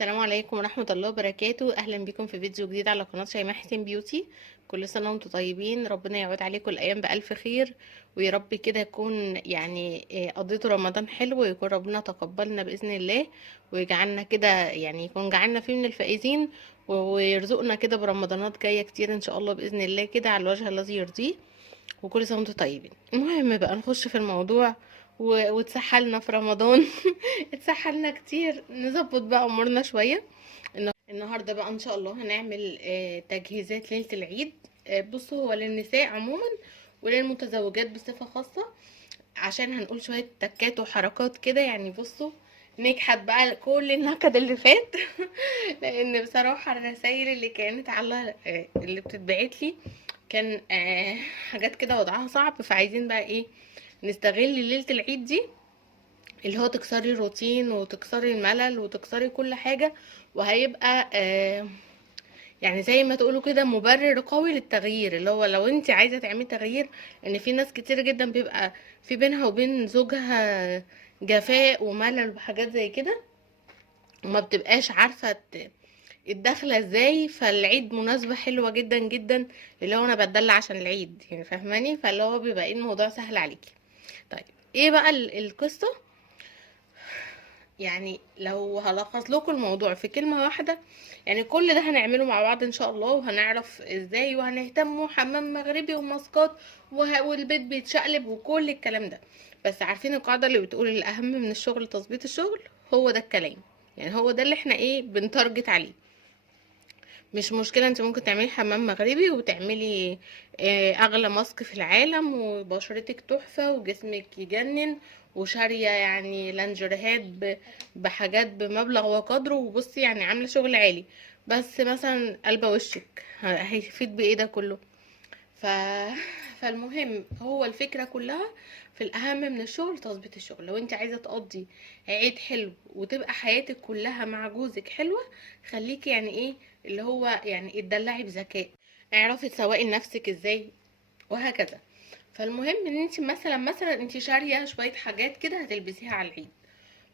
السلام عليكم ورحمة الله وبركاته. أهلا بكم في فيديو جديد على قناة شيماء حسين بيوتي. كل سنة وانتم طيبين، ربنا يعود عليكم الأيام بألف خير، ويا رب كده يكون قضيتوا رمضان حلو، ويكون ربنا تقبلنا بإذن الله، ويجعلنا كده يكون جعلنا فيه من الفائزين، ويرزقنا كده برمضانات جاية كتير إن شاء الله بإذن الله كده على الوجه الذي يرضيه. وكل سنة وانتم طيبين. المهم بقى نخش في الموضوع واتسحلنا في رمضان. اتسحلنا كتير، نظبط بقى امورنا شوية. النهارده بقى ان شاء الله هنعمل تجهيزات ليلة العيد. بصوا، هو للنساء عموما وللمتزوجات بصفة خاصة، عشان هنقول شوية تكات وحركات كده. بصوا، نجحت بقى كل النكد اللي فات. لان بصراحة الرسائل اللي كانت على اللي بتتبعت لي كان حاجات كده وضعها صعب، فعايزين بقى ايه، نستغل ليلة العيد دي اللي هو تكسري الروتين وتكسري الملل وتكسري كل حاجة، وهيبقى زي ما تقولوا كده مبرر قوي للتغيير. اللي هو لو انت عايزة تعملي تغيير، ان في ناس كتير جدا بيبقى في بينها وبين زوجها جفاء وملل وحاجات زي كده، وما بتبقاش عارفة الدخلة ازاي. فالعيد مناسبة حلوة جدا جدا، اللي هو انا بتدلع عشان العيد، فاهماني؟ فاللي هو بيبقى ايه، الموضوع سهل عليكي. طيب، ايه بقى القصة؟ لو هلخص لكم الموضوع في كلمة واحدة، كل ده هنعمله مع بعض ان شاء الله، وهنعرف ازاي، وهنهتم حمام مغربي وماسكات والبيت بيتشقلب وكل الكلام ده. بس عارفين القاعدة اللي بتقول الاهم من الشغل تظبيط الشغل؟ هو ده الكلام، هو ده اللي احنا ايه بنتارجت عليه. مش مشكلة، انت ممكن تعملي حمام مغربي وتعملي اغلى ماسك في العالم، وبشرتك تحفة وجسمك يجنن، وشارية لانجرهات بحاجات بمبلغ وقدره، وبصي عاملة شغل عالي، بس مثلا قلبة وشك هيفيد بايه ده كله؟ ف... فالمهم هو الفكرة كلها في الأهم من الشغل تظبيط الشغل. لو انت عايزة تقضي عيد حلو وتبقى حياتك كلها مع جوزك حلوة، خليكي ايه اللي هو اتدلعي بذكاء، اعرفي تسوقي لنفسك ازاي، وهكذا. فالمهم ان انت مثلا انت شارية شوية حاجات كده هتلبسيها على العيد.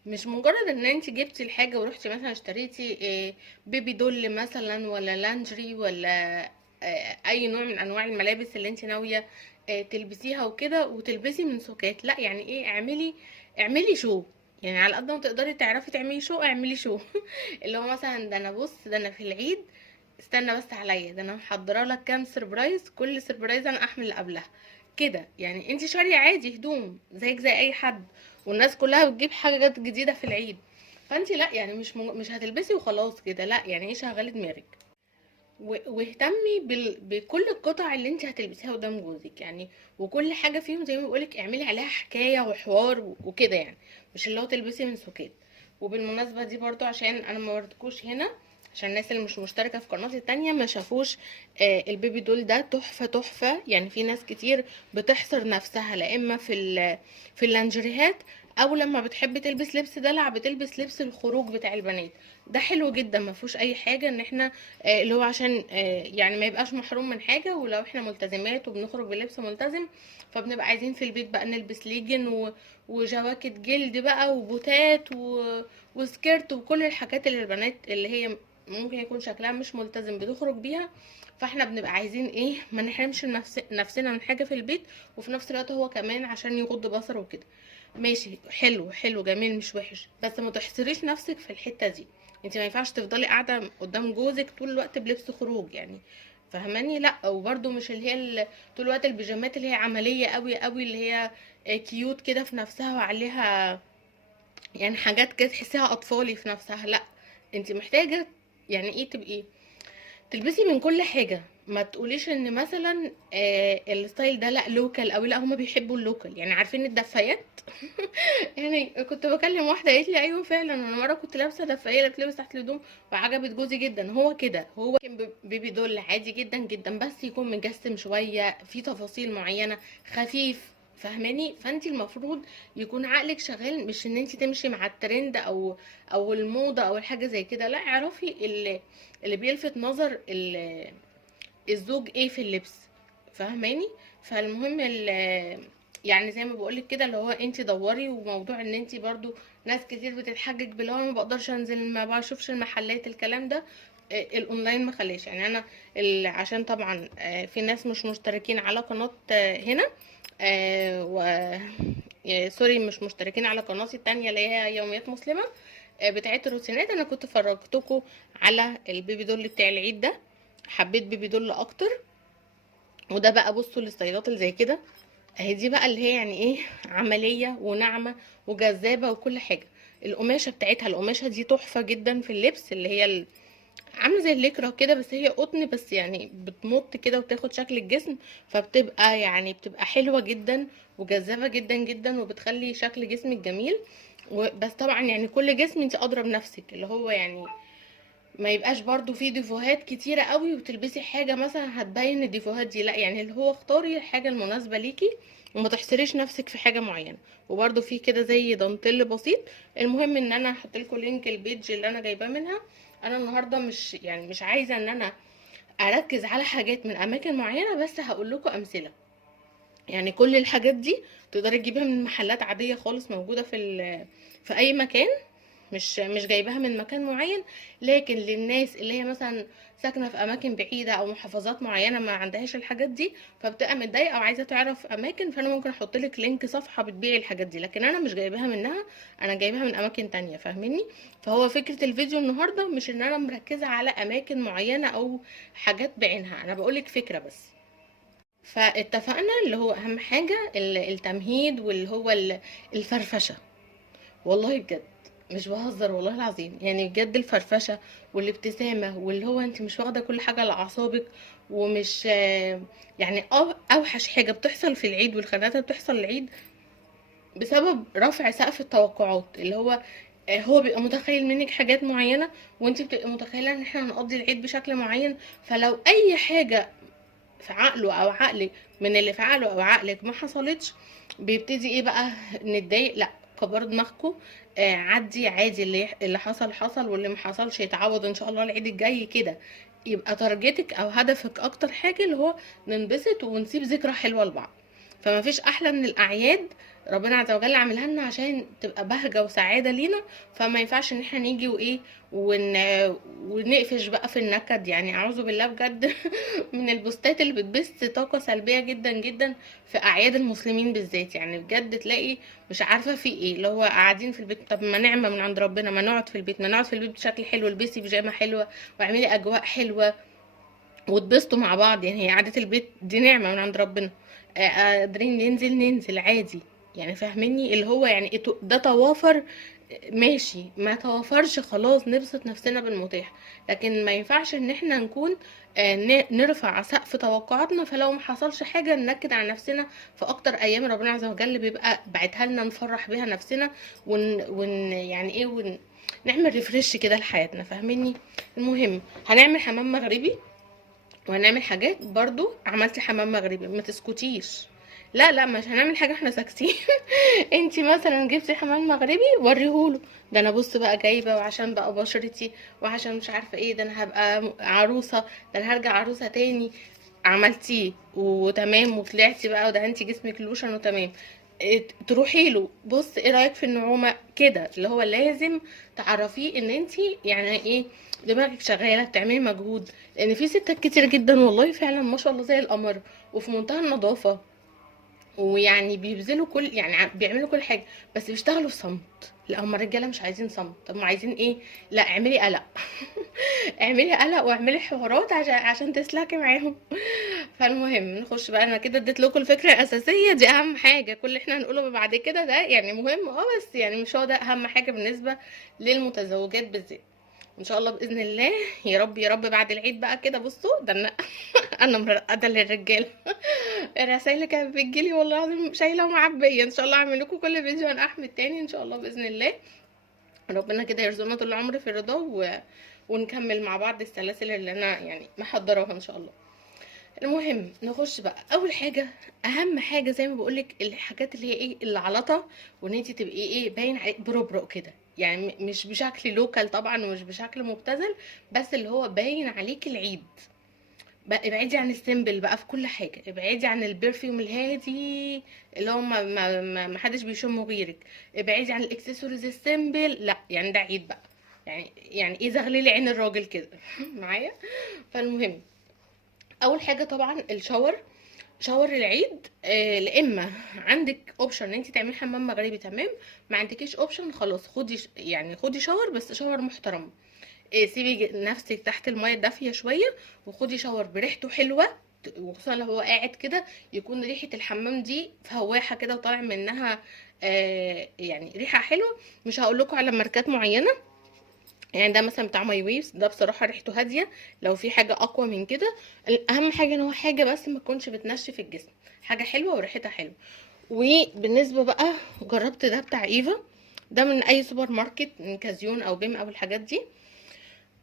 مش مجرد ان انت جبتي الحاجة ورحتي مثلا اشتريتي بيبي دول مثلا، ولا لانجري، ولا اي نوع من انواع الملابس اللي انت ناوية تلبسيها وكده، وتلبسي من سوكات. لا، ايه، اعملي شو. على قد ما تقدري تعرفي تعملي شو، اعملي شو. اللي هو مثلا، ده انا بص، ده انا في العيد استنى بس عليا، ده انا محضره لك كام سربرايز، كل سربرايز انا احمل اللي قبلها كده. انت شاريه عادي هدوم زيك زي اي حد، والناس كلها بتجيب حاجات جديده في العيد، فانت لا، مش هتلبسي وخلاص كده، لا، ايه، شغلي دماغك واهتمي بكل القطع اللي انت هتلبسيها قدام جوزك، وكل حاجه فيهم زي ما بقولك اعملي عليها حكايه وحوار وكده، مش اللي هو تلبسي من سوكات. وبالمناسبه دي برضو، عشان انا ما وريتكوش هنا، عشان الناس اللي مش مشتركه في قناتي التانية ما شافوش، البيبي دول ده تحفه تحفه. في ناس كتير بتحصر نفسها، لا اما في اللانجريهات، او لما بتحب تلبس لبس دلع بتلبس لبس الخروج بتاع البنات. ده حلو جدا، ما فيهوش اي حاجه ان احنا اللي هو عشان ما يبقاش محروم من حاجة. ولو احنا ملتزمات وبنخرج بلبس ملتزم، فبنبقى عايزين في البيت بقى نلبس ليجن وجواكت جلد بقى وبوتات وسكيرت وكل الحاجات اللي البنات اللي هي ممكن يكون شكلها مش ملتزم بتخرج بيها. فاحنا بنبقى عايزين ايه، ما نحرمش نفسنا من حاجة في البيت، وفي نفس الوقت هو كمان عشان يغض بصره وكده. ماشي، حلو حلو جميل، مش وحش، بس ما تحصريش نفسك في الحتة دي. انت ما ينفعش تفضلي قاعده قدام جوزك طول الوقت بلبس خروج، فهماني؟ لا. وبرده مش اللي هي طول الوقت البيجامات اللي هي عمليه قوي قوي، اللي هي كيوت كده في نفسها وعليها حاجات كده تحسيها اطفالي في نفسها. لا، انت محتاجه ايه، تبقي تلبسي من كل حاجة. ما تقوليش ان مثلا الستايل ده لا لوكال اوي، لا، هما بيحبوا اللوكال، عارفين الدفايات. كنت بكلم واحدة قالت لي ايوه فعلا، انا مرة كنت لابسة دفاية بتلبس تحت الهدوم وعجبت جوزي جدا. هو كده، هو كان بيبي دول عادي جدا جدا، بس يكون مجسم شوية في تفاصيل معينة، خفيف، فاهماني؟ فانت المفروض يكون عقلك شغال، مش ان انت تمشي مع الترند او الموضة او الحاجة زي كده. لا، اعرفي اللي بيلفت نظر الزوج ايه في اللبس، فاهماني؟ فالمهم يعني زي ما بقولك كده، اللي هو انت دوري. وموضوع ان انت برضو ناس كتير بتتحجج باللي هو ما بقدرش انزل، ما بشوفش المحلات، الكلام ده الاونلاين ما خليش. يعني انا عشان طبعا في ناس مش مشتركين على قناة هنا، و سوري، مش مشتركين على قناتي التانية اللي هي يوميات مسلمة بتاعت الروتينات. انا كنت فرجتكم على البيبي دول بتاع العيد ده، حبيت بيبي دول اكتر. وده بقى بصوا الستايلات اللي زي كده اهي، دي بقى اللي هي يعني ايه، عملية وناعمة وجذابة وكل حاجة. القماشة بتاعتها، القماشة دي تحفة جدا في اللبس، اللي هي عامله زي الليكرا كده، بس هي قطن، بس يعني بتمط كده وتاخد شكل الجسم، فبتبقى يعني بتبقى حلوه جدا وجذابه جدا جدا، وبتخلي شكل جسمك جميل. بس طبعا يعني كل جسم انت ادرى بنفسك، اللي هو يعني ما يبقاش برضو فيه ديفوهات كتيره قوي وتلبسي حاجه مثلا هتبين الديفوهات دي، لا يعني اللي هو اختاري الحاجه المناسبه ليكي وما تحصريش نفسك في حاجه معينه. وبرضو في كده زي دانتيل بسيط. المهم ان انا هحط لكم لينك البيج اللي انا جايباه منها. انا النهارده مش عايزه ان انا اركز على حاجات من اماكن معينه، بس هقول لكم امثله. يعني كل الحاجات دي تقدري تجيبيها من محلات عاديه خالص موجوده في اي مكان، مش جايباها من مكان معين. لكن للناس اللي هي مثلا ساكنه في اماكن بعيده او محافظات معينه ما عندهاش الحاجات دي، فبتبقى متضايقه او عايزه تعرف اماكن، فانا ممكن احط لك لينك صفحه بتبيع الحاجات دي، لكن انا مش جايباها منها، انا جايباها من اماكن تانية. فاهميني؟ فهو فكره الفيديو النهارده مش ان انا مركزه على اماكن معينه او حاجات بعينها، انا بقولك فكره بس. فاتفقنا اللي هو اهم حاجه التمهيد، واللي هو الفرفشه. والله بجد مش بهزر والله العظيم، يعني بجد الفرفشه والابتسامه، واللي هو انت مش واخده كل حاجه على اعصابك، ومش يعني اوحش حاجه بتحصل في العيد والخناقات اللي بتحصل العيد بسبب رفع سقف التوقعات. اللي هو هو بيبقى متخيل منك حاجات معينه، وانت بتبقى متخيله ان احنا هنقضي العيد بشكل معين، فلو اي حاجه في عقله او عقلك من اللي في عقله او عقلك ما حصلتش، بيبتدي ايه بقى، نتضايق. لا، كبروا دماغكم، عدي عادي، اللي حصل حصل، واللي ما حصلش يتعوض ان شاء الله العيد الجاي كده. يبقى تارجتك او هدفك اكتر حاجه اللي هو ننبسط ونسيب ذكرى حلوه لبعض. فما فيش احلى من الاعياد، ربنا عز وجل عاملها لنا عشان تبقى بهجه وسعاده لينا. فما ينفعش ان احنا نيجي وايه ونقفش بقى في النكد. يعني اعوذ بالله بجد من البوستات اللي بتبث طاقة سلبية جدا جدا في أعياد المسلمين بالذات. يعني بجد تلاقي مش عارفة في ايه، اللي هو قاعدين في البيت، طب ما نعمة من عند ربنا، ما نقعد في البيت، ما نقعد في البيت بشكل حلو، البسي بيجامة حلوة واعملي أجواء حلوة واتبسطوا مع بعض. يعني هي قعدة البيت دي نعمة من عند ربنا. قادرين ننزل ننزل عادي. يعني فاهميني؟ اللي هو يعني ده توافر ماشي، ما توافرش خلاص نبسط نفسنا بالمتاح. لكن ما ينفعش ان احنا نكون نرفع سقف توقعاتنا، فلو ما حصلش حاجة ننكد على نفسنا. في اكتر ايام ربنا عز وجل بيبقى بعتها لنا نفرح بيها نفسنا، يعني ايه، نعمل ريفرش كده لحياتنا. فاهميني؟ المهم هنعمل حمام مغربي، وهنعمل حاجات. برضو عملتي حمام مغربي ما تسكتيش، لا لا مش هنعمل حاجه احنا ساكتين. انتي مثلا جبتي حمام مغربي وريهوله، ده انا بص بقى جايبه، وعشان بقى بشرتي، وعشان مش عارفه ايه، ده انا هبقى عروسه، ده انا هرجع عروسه تاني. عملتيه وتمام، وطلعتي بقى ودهنتي جسمك لوشن وتمام. تروحي له بص ايه رايك في النعومه كده، اللي هو لازم تعرفيه ان انتي يعني ايه، دماغك شغاله بتعملي مجهود. لان في ستات كتير جدا والله فعلا ما شاء الله زي القمر، وفي منتهى النظافه، ويعني بيبذلوا كل، يعني بيعملوا كل حاجه، بس بيشتغلوا في صمت. لا هم الرجاله مش عايزين صمت، طب ما عايزين ايه؟ لا اعملي قلق. اعملي قلق واعملي حوارات عشان تسلكي معاهم. فالمهم نخش بقى، انا كده اديت لكم الفكره الاساسيه، دي اهم حاجه. كل اللي احنا هنقوله بعد كده ده يعني مهم بس يعني مش هو ده اهم حاجه بالنسبه للمتزوجات بالذات. ان شاء الله باذن الله، يا رب يا رب بعد العيد بقى كده. بصوا ده انا مرقده للرجاله. الرسايل اللي كانت بتجيلي والله العظيم شايله ومعبيه. ان شاء الله اعمل لكم كل فيديو عن احمد تاني ان شاء الله باذن الله. ربنا كده يرزقنا طول العمر في الرضا ونكمل مع بعض السلاسل اللي انا يعني محضراها ان شاء الله. المهم نخش بقى اول حاجه، اهم حاجه زي ما بقولك، الحاجات اللي هي ايه، العلطه، وان انت تبقي ايه باين عليك بربرق كده. يعني مش بشكل لوكال طبعا، ومش بشكل مبتذل، بس اللي هو باين عليك العيد. بقى ابعدي عن السيمبل بقى في كل حاجه، ابعدي عن البرفيوم الهادي اللي هو ما حدش بيشمه غيرك، ابعدي عن الاكسسوارز السيمبل، لا يعني ده عيب بقى. يعني ايه زغللي عين الراجل كده معايا. فالمهم، اول حاجه طبعا الشاور، شاور العيد. لا اما عندك اوبشن ان انت تعملي حمام مغربي تمام، ما عندكيش اوبشن خلاص خدي يعني خدي شاور بس شاور محترم. سيبي نفسك تحت المية الدافية شوية وخدي شاور بريحته حلوة، وخصوصا لو هو قاعد كده يكون ريحة الحمام دي فواحة كده وطالع منها يعني ريحة حلوة. مش هقول لكم على ماركات معينة، يعني ده مثلا بتاع ماي ويفز ده بصراحة ريحته هادية. لو في حاجة اقوى من كده، اهم حاجة ان هو حاجة بس ما تكونش بتنشف الجسم، حاجة حلوة وريحتها حلوة. وبالنسبة بقى، جربت ده بتاع ايفا، ده من اي سوبر ماركت، من كازيون او بيم او الحاجات دي.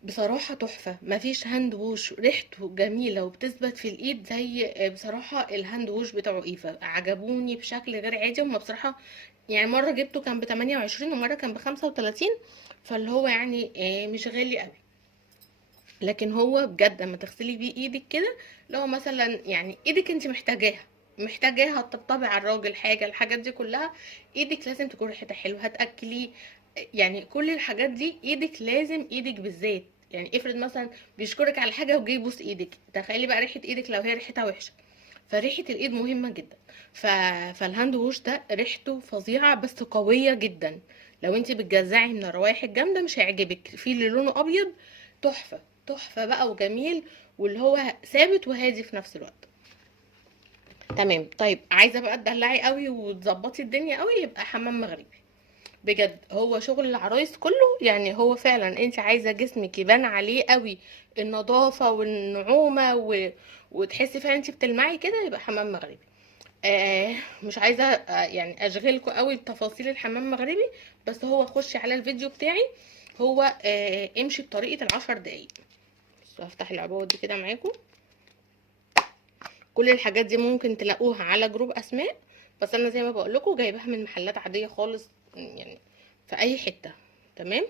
بصراحة تحفة، مفيش هاند ووش ريحته جميلة وبتثبت في الايد زي بصراحة الهاند ووش بتاعه ايفا، عجبوني بشكل غير عادي. هما بصراحة يعني مرة جبته كان ب28 ومرة كان ب35، فاللي هو يعني مش غالي قوي. لكن هو بجد لما تغسلي بيه ايدك كده، لو مثلا يعني ايدك انت محتاجاها تطبطبي على الراجل حاجه، الحاجات دي كلها ايدك لازم تكون ريحتها حلوه، هتاكليه. يعني كل الحاجات دي ايدك لازم، ايدك بالذات. يعني افرض مثلا بيشكرك على حاجه وجاي يبوس ايدك، تخيلي بقى ريحه ايدك لو هي ريحتها وحشه. فريحه الايد مهمه جدا. فالهاند ووش ده ريحته فظيعه بس قويه جدا. لو انت بتجزعي من الروائح الجامده مش هيعجبك، في اللي لونه ابيض تحفه، تحفه بقى وجميل، واللي هو ثابت وهادي في نفس الوقت. تمام. طيب عايزه بقى تدلعي قوي وتظبطي الدنيا قوي، يبقى حمام مغربي. بجد هو شغل العرايس كله. يعني هو فعلا انت عايزه جسمك يبان عليه قوي النظافه والنعومه وتحسي فعلا انت بتلمعي كده، يبقى حمام مغربي. مش عايزه يعني اشغلكم قوي بتفاصيل الحمام المغربي، بس هو خشي على الفيديو بتاعي، هو امشي بطريقه ال10 دقايق. بس هفتح العبوه دي كده معاكم. كل الحاجات دي ممكن تلاقوها على جروب اسماء، بس انا زي ما بقول لكم جايباها من محلات عاديه خالص، يعني في اي حته. تمام.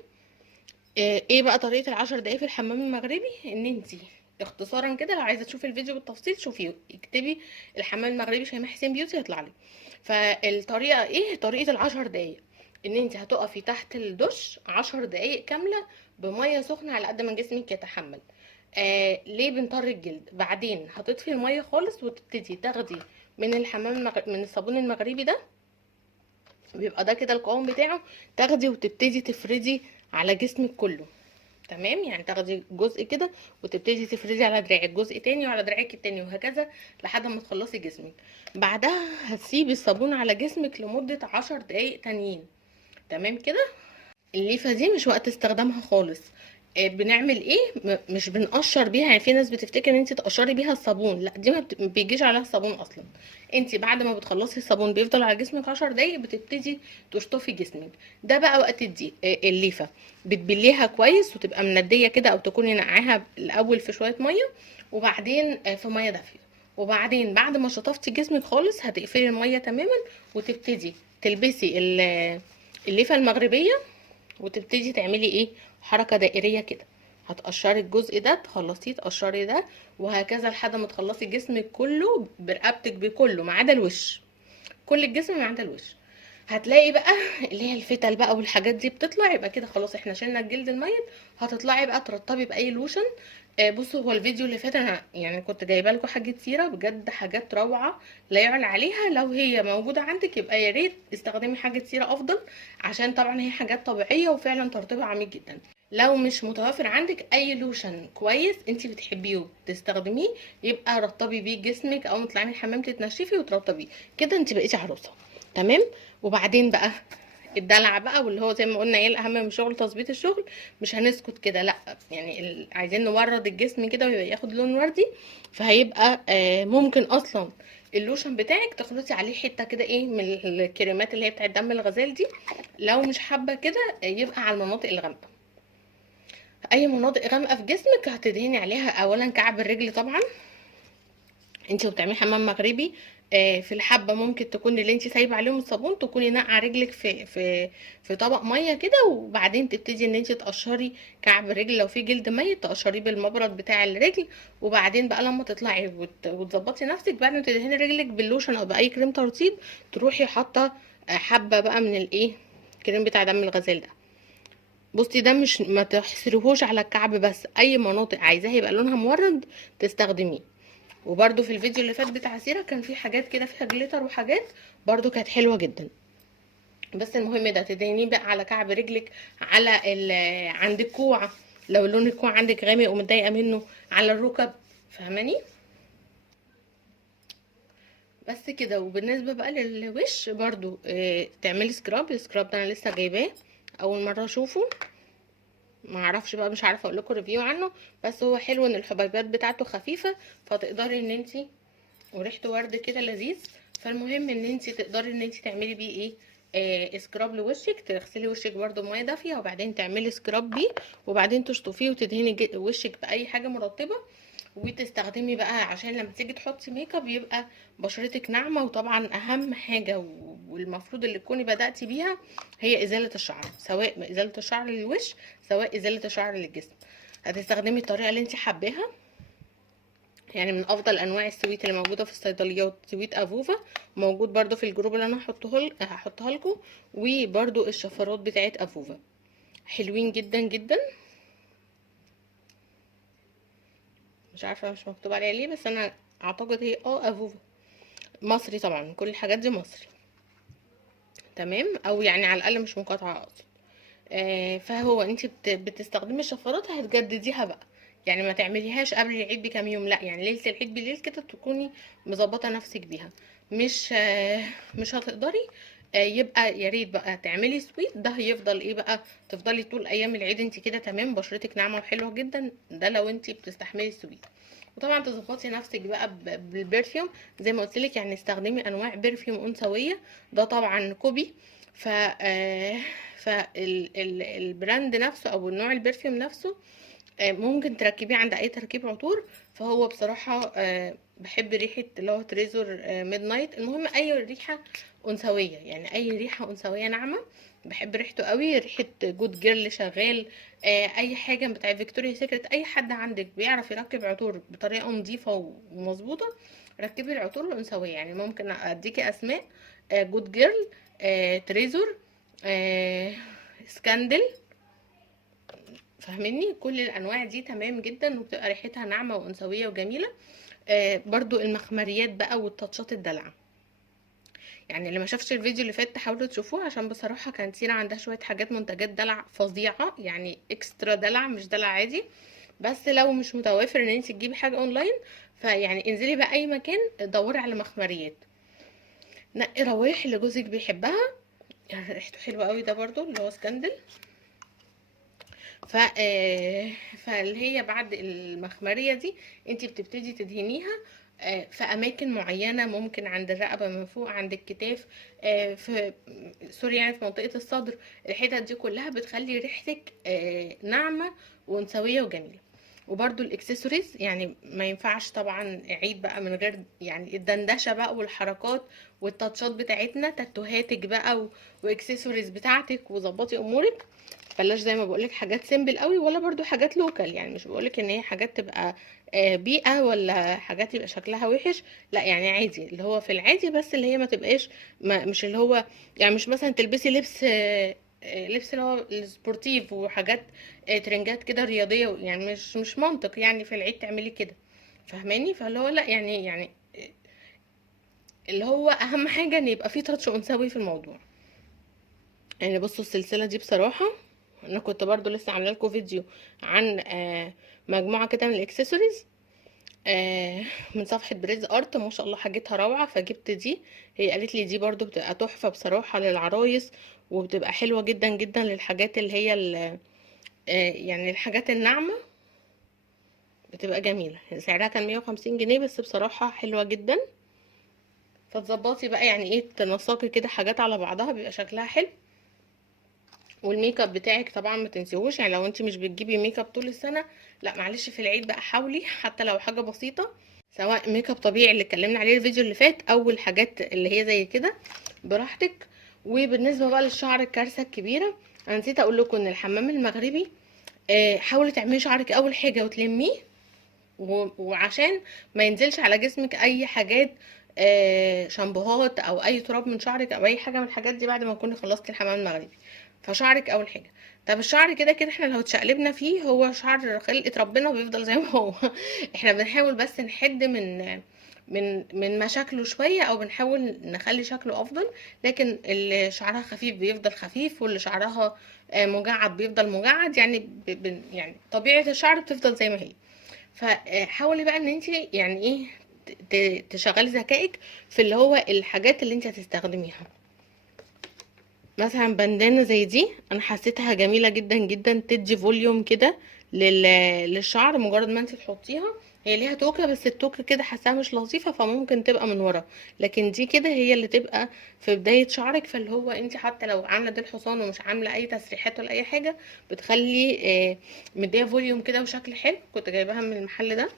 ايه بقى طريقه ال10 دقايق في الحمام المغربي؟ ان انتي اختصارا كده، لو عايزه تشوفي الفيديو بالتفصيل شوفيه، اكتبي الحمام المغربي شيماء حسين بيوتي هيطلع لك. فالطريقه ايه؟ طريقه ال10 دقايق ان انتي هتقفي تحت الدش 10 دقايق كامله بميه سخنه على قد ما جسمك يتحمل. ليه بنطر الجلد؟ بعدين هتطفي الميه خالص وتبتدي تاخدي من من الصابون المغربي ده، بيبقى ده كده القوام بتاعه، تاخدي وتبتدي تفردي على جسمك كله. تمام. يعني تاخدي جزء كده وتبتدي تفردي على دراعك جزء تاني وعلى دراعك التاني وهكذا لحد ما تخلصي جسمك. بعدها هتسيبي الصابون على جسمك لمدة 10 دقايق تانيين. تمام كده. الليفه دي مش وقت استخدامها خالص. بنعمل ايه؟ مش بنقشر بيها. يعني في ناس بتفتكر ان انت تقشري بيها الصابون، لا دي ما بيجيش عليها الصابون اصلا. انت بعد ما بتخلصي الصابون بيفضل على جسمك 10 دقايق، بتبتدي تشطفي جسمك. ده بقى وقت الليفه بتبليها كويس وتبقى منديه كده، او تكوني نقعاها الاول في شويه ميه وبعدين في ميه دافيه. وبعدين بعد ما شطفتي جسمك خالص هتقفلي الميه تماما وتبتدي تلبسي الليفه المغربيه، وتبتدي تعملي ايه؟ حركة دائرية كده. هتقشري الجزء ده تخلصيه تقشري ده، وهكذا لحد ما تخلصي جسمك كله برقبتك بكله ما عدا الوش. كل الجسم ما عدا الوش. هتلاقي بقى اللي هي الفتل بقى والحاجات دي بتطلع، يبقى كده خلاص احنا شلنا الجلد الميت. هتطلعي بقى ترطبي باي لوشن. بصوا، هو الفيديو اللي فات انا يعني كنت جايبه لكم حاجه سيره بجد، حاجات روعه لا يعلى عليها. لو هي موجوده عندك يبقى يا ريت استخدمي حاجه سيره افضل، عشان طبعا هي حاجات طبيعيه وفعلا ترطيبها عميق جدا. لو مش متوفر عندك اي لوشن كويس انت بتحبيه وتستخدميه، يبقى رطبي بيه جسمك، او تطلعي من الحمام تتنشفي وترطبيه كده، انت بقيتي عروسه. تمام. وبعدين بقى الدلع بقى، واللي هو زي ما قلنا ايه الاهم من الشغل؟ تظبيط الشغل. مش هنسكت كده، لا يعني عايزين نورد الجسم كده ويبقى ياخد لون وردي. فهيبقى ممكن اصلا اللوشن بتاعك تخلطي عليه حته كده ايه من الكريمات اللي هي بتاعت دم الغزال دي. لو مش حابه كده يبقى على المناطق الغامقه. اي مناطق غامقه في جسمك هتدهني عليها اولا كعب الرجل طبعا، انت وبتعملي حمام مغربي، في الحبه ممكن تكون اللي انت سايبه عليهم الصابون تكوني ناقعه رجلك في طبق ميه كده، وبعدين تبتدي ان انت تقشري كعب الرجل، لو في جلد ميت تقشريه بالمبرد بتاع الرجل. وبعدين بقى لما تطلعي وتظبطي نفسك بعد ما تدهني رجلك باللوشن او باي كريم ترطيب، تروحي حاطه حبه بقى من الايه، الكريم بتاع دم الغزال ده. بصي ده مش ما تحصريهوش على الكعب بس، اي مناطق عايزاه يبقى لونها مورد تستخدميه. وبرده في الفيديو اللي فات بتاع سيرة كان في حاجات كده فيها جليتر وحاجات برده كانت حلوه جدا. بس المهم ده تدهنيه بقى على كعب رجلك، على عند الكوع لو لون الكوع عندك غامق ومتضايقه منه، على الركب، فاهماني؟ بس كده. وبالنسبه بقى للوش برضو تعملي سكراب. السكراب ده انا لسه جايباه اول مره اشوفه، ما اعرفش بقى، مش عارفه اقول لكم ريفيو عنه، بس هو حلو ان الحبيبات بتاعته خفيفه فتقدري ان انتي، وريحته ورد كده لذيذ. فالمهم ان انت تقدري ان انت تعملي بيه ايه، سكراب لوشك، تغسلي وشك برده بميه دافيه وبعدين تعملي سكراب بيه، وبعدين تشطفيه وتدهني وشك باي حاجه مرطبه، وتستخدمي بقى عشان لما تيجي تحطي ميك اب يبقى بشرتك ناعمه. وطبعا اهم حاجه والمفروض اللي تكوني بداتي بيها هي ازاله الشعر، سواء ازاله الشعر للوش سواء ازاله الشعر للجسم. هتستخدمي الطريقه اللي انت حباها. يعني من افضل انواع السويت اللي موجوده في الصيدليات سويت افوفا، موجود برده في الجروب اللي انا هحطها لكم، وبرده الشفرات بتاعت افوفا حلوين جدا جدا. مش عارفه مش مكتوب عليها ليه، بس انا اعتقد هي افوفا مصري طبعا، كل الحاجات دي مصري تمام، او يعني على الاقل مش مقاطعه اقصد. فهو انت بتستخدمي الشفرات هتجدديها بقى، يعني ما تعمليهاش قبل العيد بكام يوم، لا يعني ليله العيد بالليل كده تكوني مظبطه نفسك بيها. مش هتقدري، يبقى يا ريت بقى تعملي سويت، ده هيفضل ايه بقى، تفضلي طول ايام العيد انت كده تمام، بشرتك ناعمه وحلوه جدا، ده لو انت بتستحملي السويت. وطبعا تظبطي نفسك بقى بالبرفيوم زي ما قلت لك، يعني استخدمي انواع برفيوم انثويه، ده طبعا كوبي. ف فالبراند نفسه او النوع البرفيوم نفسه ممكن تركبيه عند اي تركيب عطور. فهو بصراحة بحب ريحة اللي هو تريزور ميد نايت. المهم اي ريحة انثوية، يعني اي ريحة انثوية ناعمة بحب ريحته قوي. ريحة جود جيرل شغال، اي حاجة بتاع فيكتوريا سيكريت، اي حد عندك بيعرف يركب عطور بطريقة نظيفة ومظبوطة ركبي العطور الانثوية. يعني ممكن اديكي اسماء: جود جيرل، تريزور، سكاندل، فاهميني؟ كل الانواع دي تمام جدا وبتبقى ريحتها ناعمه وانثويه وجميله. برضو المخمريات بقى والتاتشات الدلع، يعني اللي ما شافش الفيديو اللي فات تحاولوا تشوفوه، عشان بصراحه كانت سينا عندها شويه حاجات منتجات دلع فظيعه، يعني اكسترا دلع مش دلع عادي. بس لو مش متوافر ان انت تجيبي حاجه اونلاين، فيعني انزلي بقى اي مكان دوري على مخمريات، نقي روايح اللي جوزك بيحبها. يعني ريحته حلوه قوي ده برضو اللي هو سكندل. ف فاللي هي بعد المخمريه دي انت بتبتدي تدهنيها في اماكن معينه، ممكن عند الرقبه من فوق، عند الكتاف، في سوري يعني في منطقه الصدر. الحتت دي كلها بتخلي ريحتك ناعمه وانثويه وجميله. وبرده الاكسسوارز، يعني ما ينفعش طبعا عيد بقى من غير يعني الدندشه بقى والحركات والتاتشات بتاعتنا، تاتوهاتك بقى واكسسوارز بتاعتك، وظبطي امورك. بلاش زي ما بقولك حاجات سيمبل قوي، ولا برضو حاجات لوكال، يعني مش بقولك ان هي حاجات تبقى بيئة ولا حاجات يبقى شكلها وحش، لا يعني عادي اللي هو في العادي، بس اللي هي ما تبقاش مش اللي هو يعني مش مثلا تلبسي لبس لبس اللي هو السبورتيف وحاجات ترنجات كده رياضية، يعني مش منطق يعني في العيد تعملي كده، فاهماني؟ فاللي هو لا يعني اللي هو اهم حاجة ان يبقى فيه تاتش انثوي في الموضوع. يعني بصوا السلسلة دي بصراحة انا كنت برضو لسه عامله لكم فيديو عن مجموعه كده من الاكسسوارز من صفحه بريز ارت، ما شاء الله حاجتها روعه، فجبت دي. هي قالت لي دي برضو بتبقى تحفه بصراحه للعرايس، وبتبقى حلوه جدا جدا للحاجات اللي هي يعني الحاجات الناعمه، بتبقى جميله. سعرها كان 150 جنيه، بس بصراحه حلوه جدا. فتظبطي بقى يعني ايه، تنسقي كده حاجات على بعضها بيبقى شكلها حلو. والميك اب بتاعك طبعا ما تنسيهوش، يعني لو انت مش بتجيبي ميك اب طول السنه، لا معلش في العيد بقى حاولي حتى لو حاجه بسيطه سواء ميك اب طبيعي اللي اتكلمنا عليه الفيديو اللي فات، او الحاجات اللي هي زي كده، براحتك. وبالنسبه بقى للشعر الكارثه الكبيره، انا نسيت اقول لكم ان الحمام المغربي حاولي تعملي شعرك اول حاجه وتلميه، وعشان ما ينزلش على جسمك اي حاجات، شامبوهات او اي تراب من شعرك او اي حاجه من الحاجات دي بعد ما تكوني خلصتي الحمام المغربي. فشعرك اول حاجه. طب الشعر كده كده احنا لو اتشقلبنا فيه، هو شعر خلقة ربنا وبيفضل زي ما هو. احنا بنحاول بس نحد من مشاكله شويه، او بنحاول نخلي شكله افضل. لكن اللي شعرها خفيف بيفضل خفيف، واللي شعرها مجعد بيفضل مجعد، يعني يعني طبيعه الشعر بتفضل زي ما هي. فحاولي بقى ان انت يعني ايه تشغلي ذكائك في اللي هو الحاجات اللي انت هتستخدميها. مثلا بندانة زي دي انا حسيتها جميلة جدا جدا، تدي فوليوم كده للشعر مجرد ما انت تحطيها. هي ليها توكة، بس التوكة كده حاساها مش لطيفة، فممكن تبقى من ورا. لكن دي كده هي اللي تبقى في بداية شعرك، فاللي هو انت حتى لو عاملة ديل حصان ومش عاملة اي تسريحات ولا اي حاجة، بتخلي مديها فوليوم كده وشكل حلو. كنت جايباها من المحل ده،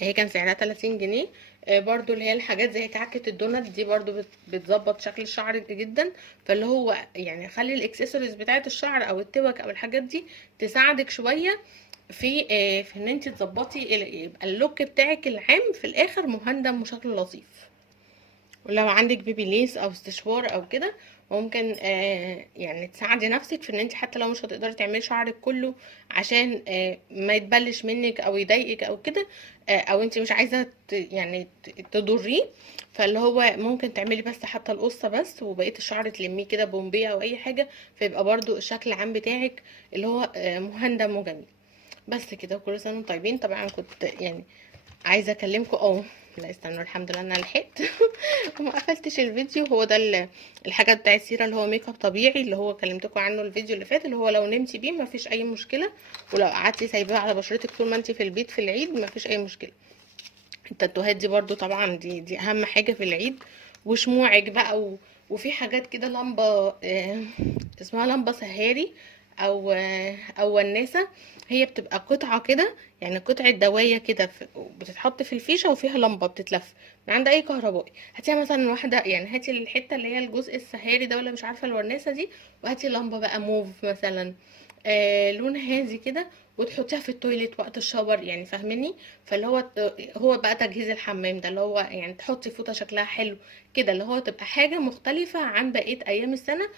هي كان سعرها 30 جنيه. برضو اللي هي الحاجات زي كعكة الدونات دي برضو بتظبط شكل الشعر جدا. فاللي هو يعني خلي الاكسسوارز بتاعت الشعر او التوك او الحاجات دي تساعدك شوية في ان انت تظبطي يبقى اللوك بتاعك العام في الاخر مهندم وشكله لطيف. ولو عندك بيبي ليس او استشوار او كده، ممكن يعني تساعدي نفسك في ان انت حتى لو مش هتقدري تعملي شعرك كله عشان ما يتبلش منك او يضايقك او كده، او انت مش عايزه يعني تضريه. فاللي هو ممكن تعملي بس حتى القصه بس، وبقيه الشعر تلميه كده بومبيه او اي حاجه، فيبقى برضو الشكل العام بتاعك اللي هو مهندم وجميل. بس كده، وكل سنه وانتم طيبين. طبعا كنت يعني عايزه اكلمكم لا استنوا، الحمد لله انا لحقت. وما قفلتش الفيديو. هو ده الحاجه بتاع السيره اللي هو ميك اب طبيعي، اللي هو كلمتكم عنه الفيديو اللي فات، اللي هو لو نمتي بيه ما فيش اي مشكله، ولو قعدتي سايباه على بشرتك طول ما انت في البيت في العيد ما فيش اي مشكله. التاتوهات دي برضو طبعا دي اهم حاجه في العيد. وشموعك بقى وفي حاجات كده لمبه اسمها لمبه سهاري، او وناسه. هي بتبقى قطعه كده، يعني قطعه دوايه كده بتتحط في الفيشه وفيها لمبه بتتلف من عند اي كهربائي. هاتيها مثلا واحده، يعني هاتي الحته اللي هي الجزء السهاري ده، ولا مش عارفه الوناسه دي، وهاتي لمبه بقى موف مثلا، لون هادي كده، وتحطيها في التويليت وقت الشاور، يعني فاهمني. فاللي هو بقى تجهيز الحمام ده، اللي هو يعني تحطي فوطه شكلها حلو كده، اللي هو تبقى حاجه مختلفه عن بقيه ايام السنه،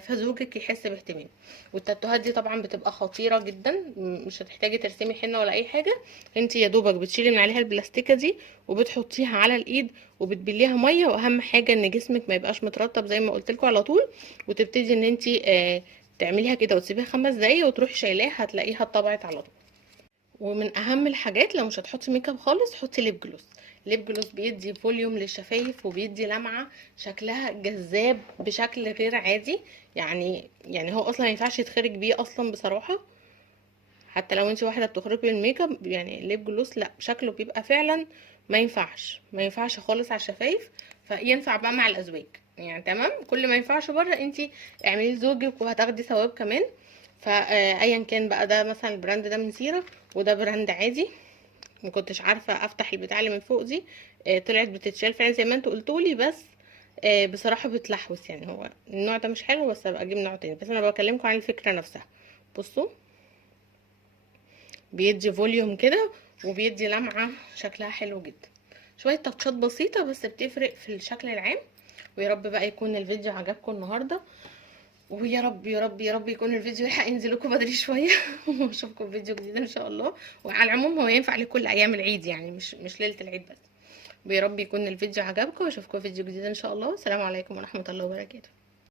فزوجك يحس باهتمام. والتاتوهات دي طبعا بتبقى خطيره جدا، مش هتحتاجي ترسمي حنه ولا اي حاجه. انت يا دوبك بتشيلي من عليها البلاستيكه دي، وبتحطيها على الايد، وبتبليها ميه. واهم حاجه ان جسمك ما يبقاش مترطب زي ما قلت لكم على طول. وتبتدي ان انت تعمليها كده وتسيبيها 5 دقايق وتروحي شايلاها، هتلاقيها اتطبعت على طول. ومن اهم الحاجات، لو مش هتحطي ميك اب خالص، حطي ليب جلوس. ليب جلوس بيدي فوليوم للشفايف، وبيدي لمعه شكلها جذاب بشكل غير عادي. يعني هو اصلا ما ينفعش يتخرج بيه اصلا بصراحه. حتى لو انت واحده بتخرجي بالميك اب، يعني الليب جلوس لا، شكله بيبقى فعلا ما ينفعش خالص على الشفايف. فينفع بقى مع الازواج يعني تمام. كل ما ينفعش بره، انت اعمليه لزوجك وهتاخدي ثواب كمان. فايا كان بقى، ده مثلا البراند ده من سيرة، وده براند عادي. ما كنتش عارفه افتح البتاع اللي من فوق دي، طلعت بتتشال فعلا زي ما انتوا قلتولي، بس بصراحه بتلحوس. يعني هو النوع ده مش حلو، بس هبقى اجيب نوع تاني. بس انا بكلمكم عن الفكره نفسها. بصوا، بيدي فوليوم كده، وبيدي لمعه شكلها حلو جدا. شويه تاتشات بسيطه بس بتفرق في الشكل العام. ويا رب بقى يكون الفيديو عجبكم النهارده، ويا رب يا رب يا رب يكون الفيديو يلحق ينزل لكم بدري شويه. واشوفكم في فيديو جديد ان شاء الله. وعلى العموم هو ينفع لكل ايام العيد، يعني مش ليله العيد بس. ويا رب يكون الفيديو عجبكم، واشوفكم في فيديو جديد ان شاء الله. السلام عليكم ورحمه الله وبركاته.